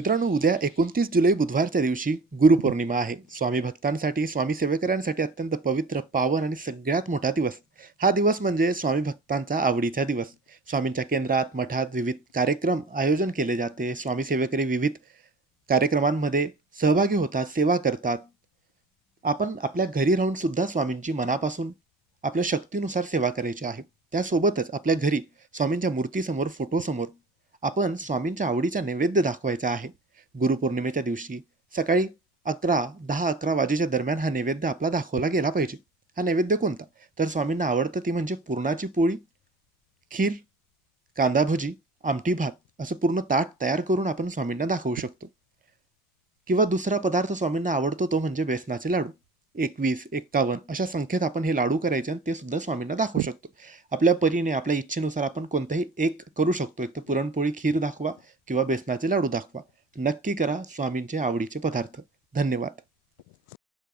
मित्रांनो, उद्या 29 जुलै बुधवारच्या दिवशी गुरुपौर्णिमा आहे. स्वामी भक्तांसाठी, स्वामी सेवेकऱ्यांसाठी अत्यंत पवित्र, पावन आणि सगळ्यात मोठा दिवस. हा दिवस म्हणजे स्वामी भक्तांचा आवडीचा दिवस. स्वामींच्या केंद्रात, मठात विविध कार्यक्रम आयोजन केले जाते. स्वामी सेवेकरी विविध कार्यक्रमांमध्ये सहभागी होतात, सेवा करतात. आपण आपल्या घरी राहून सुद्धा स्वामींची मनापासून आपल्या शक्तीनुसार सेवा करायची आहे. त्यासोबतच आपल्या घरी स्वामींच्या मूर्तीसमोर, फोटोसमोर आपण स्वामींच्या आवडीचा नैवेद्य दाखवायचा आहे. गुरुपौर्णिमेच्या दिवशी सकाळी 10-11 वाजेच्या दरम्यान हा नैवेद्य आपला दाखवला गेला पाहिजे. हा नैवेद्य कोणता? तर स्वामींना आवडतं ती म्हणजे पुरणाची पोळी, खीर, कांदा भजी, आमटी भात असं पूर्ण ताट तयार करून आपण स्वामींना दाखवू शकतो. किंवा दुसरा पदार्थ स्वामींना आवडतो तो म्हणजे बेसनाचे लाडू. 21, 51 अशा संख्येत आपण हे लाडू करायचे आणि ते सुद्धा स्वामींना दाखवू शकतो. आपल्या परीने, आपल्या इच्छेनुसार आपण कोणताही एक करू शकतो. एक तर पुरणपोळी, खीर दाखवा किंवा बेसनाचे लाडू दाखवा. नक्की करा स्वामींचे आवडीचे पदार्थ. धन्यवाद.